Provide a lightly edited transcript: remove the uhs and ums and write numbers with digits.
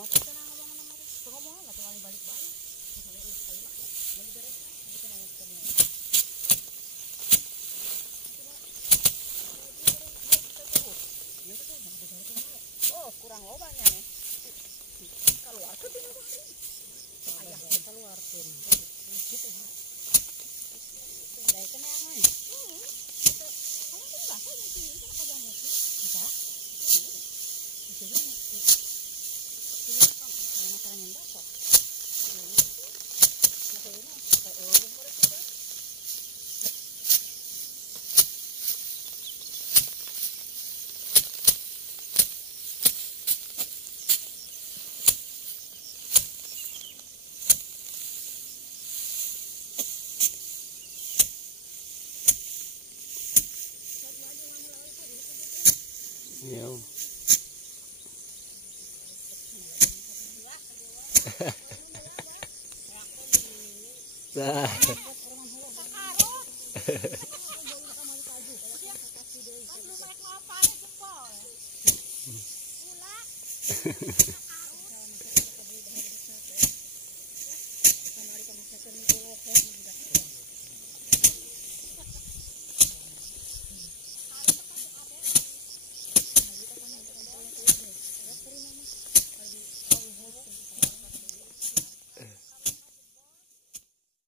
Oh, kurang lobanya nih. Keluar tuh di luar. Ayah keluar tuh. Gitu. Dari kena yang mana? Kamu tuh enggak tahu yang ini kan kamu mau sih. Enggak. Itu ini. Ini kan karena karang yang basah. Ini. Nah, ini kayak orang boleh sudah. Iya. Dah.